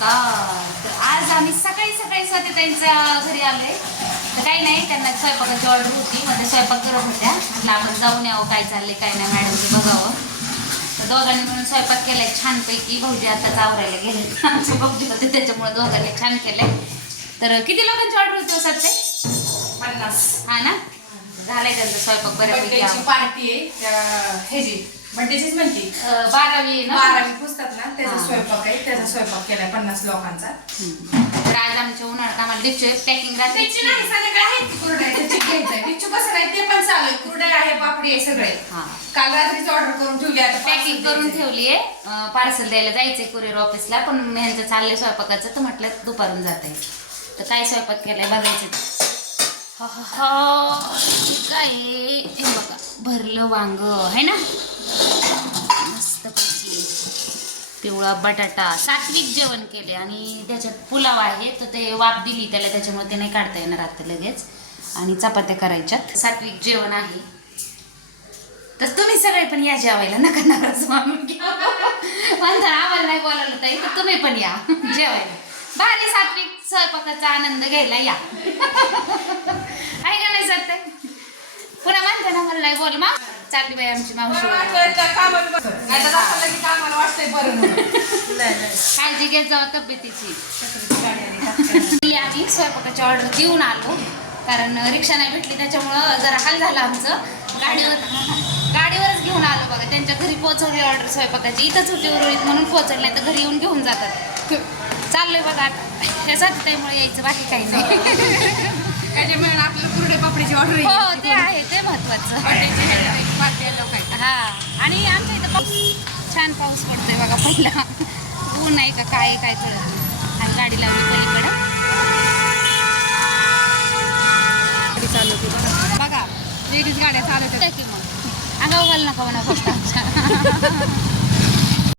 नमस्कार आज आम्ही सकाळी सकाळी स्वतः त्यांच्या घरी आलोय. तर काही नाही त्यांना स्वयंपाकाची ऑर्डर होती. मध्ये स्वयंपाक करत होत्या. म्हटलं आपण जाऊन यावं काय चाललंय काय नाही मॅडमचे बघावं. तर दोघांनी म्हणून स्वयंपाक केलाय छानपैकी. भाऊजी आता आवरायला गेले. आमचे भाऊजी होते त्याच्यामुळे दोघांनी छान केलंय. तर किती लोकांची ऑर्डर होती असतात ते पन्नास. हा ना? झालाय त्यांचा स्वयंपाक बऱ्यापैकी बर्थडेची पार्टी आहे त्या- ह्याची बर्थडेचीच म्हणते. अं, बारावी आहे ना? बारावी पुस्तक ना त्याचा हा. स्वयंपाक आहे त्याचा स्वयंपाक केलाय पन्नास लोकांचा. हम्म. तर आज आमच्या उन्हाळ्यात आम्हाला लिपचे पॅकिंग त्याची नाही संध्याकाळी आहेत की कुरडया त्याची घ्यायचंय. बिच्चू कसं नाही ते पण चालू आहे कुरडया आहे पापडी आहे सगळे. हा. काल रात्रीच ऑर्डर करून ठेवली आता पॅकिंग करून द्यायचंय. ठेवलीये पार्सल द्यायला जायचंय कुरिअर ऑफिसला पण ह्यांचं चाललंय स्वयंपाकाचं तर म्हटलं दुपारून जाते तर काय स्वयंपाक केलाय बघायचं. हा, हा, काय हे? बघा भरलं वांग आहे ना? मस्त पिवळा बटाटा. सात्विक जेवण केले आणि त्याच्यात पुलाव आहे तर ते वाफ दिली त्याला त्याच्यामुळे ते नाही काढता येणार आता लगेच. आणि चपात्या करायच्यात. सात्विक जेवण आहे. तर तुम्ही सगळे पण या जेवायला नका नका स्वामी. म्हणता आम्हाला नाही बोलावलं ताई तर तुम्ही पण या जेवायला. भारी सात्विक स्वयंपाकाचा आनंद घ्यायला या. पुन्हा म्हणता ना मला नाही बोल मग चालली बाई आमची मावशी. काळजी घेत जावा तब्येतीची. आम्ही स्वयंपाकाची ऑर्डर देऊन आलो. कारण रिक्षा नाही भेटली त्याच्यामुळं जरा हाल झाला आमचं. गाडीवर गाडीवरच घेऊन आलो बघा. त्यांच्या घरी पोहोचवली ऑर्डर स्वयंपाकाची. इथंच होती उर्वरित म्हणून पोहोचवली तर घरी येऊन घेऊन जातात. चाललोय बघा आता. त्यासाठी त्यामुळे यायचं बाकी काही नाही. त्याच्यामुळे आपल्याला कुरडे पापडीची ऑर्डर हो ते आहे ते महत्वाचं. हा आणि आमच्या इथं पाऊस छान पाऊस पडतोय बघा पहिला. ऊन आहे का काय काय कळत नाही. आणि गाडी लावली पलीकडं. चालवते बघा. बघा. लेडीज गाड्या चालवतात. की मग. अंगावर घाल नका म्हणा फक्त आमच्या.